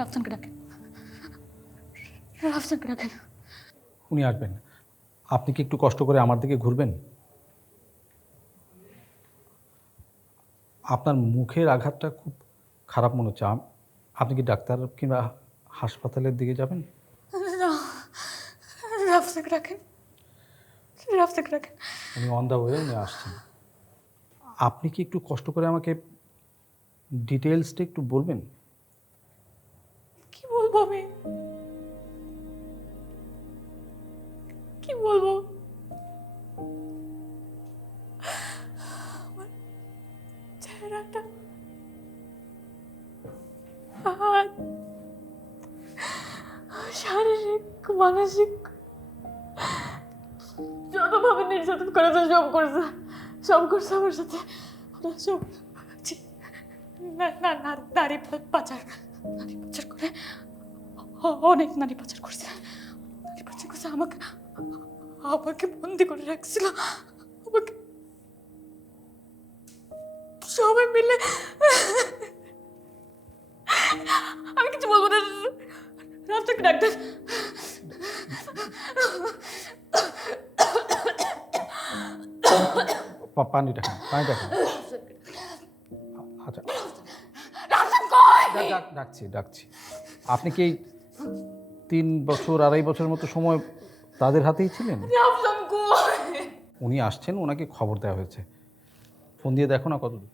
রাফসানকে ডাকেন, রাফসানকে ডাকেন। উনি আসবেন। আপনি কি একটু কষ্ট করে আমার দিকে ঘুরবেন? আপনার মুখের আঘাতটা খুব খারাপ মনে হচ্ছে। আপনি কি ডাক্তার কিংবা হাসপাতালের দিকে যাবেন? না, রাফসানকে ডাকেন, রাফসানকে ডাকেন। উনি অন দ্য ওয়ে, উনি আসছেন। আপনি কি একটু কষ্ট করে আমাকে ডিটেলসটা একটু বলবেন? কি বলবো আমি, কি বলবো? আমার চেহারাটা, হাত, শারীরিক মানসিক যতভাবে নির্যাতন করেছে সব করছে, সব করছে আমার সাথে। সব ছি, না না না, নারী পাচার, নারী পাচার করে, অনেক নারী পাচার করছে, নারী পাচার করছে। আমাকে আমাকে বন্দি করে রাখছিল, আমাকে সবাই মিলে। আমি কিছু বলবো না, রাফসানকে ডাক্তার। পানিটা খান, পানিটা খান। আচ্ছা, রাফসান কই? ডাকছি ডাকছি। আপনি কি 3 বছর 2.5 বছরের মতো সময় তাদের হাতেই ছিলেন? রাফসান কই? উনি আসছেন, ওনাকে খবর দেওয়া হয়েছে। ফোন দিয়ে দেখো না কত দূর।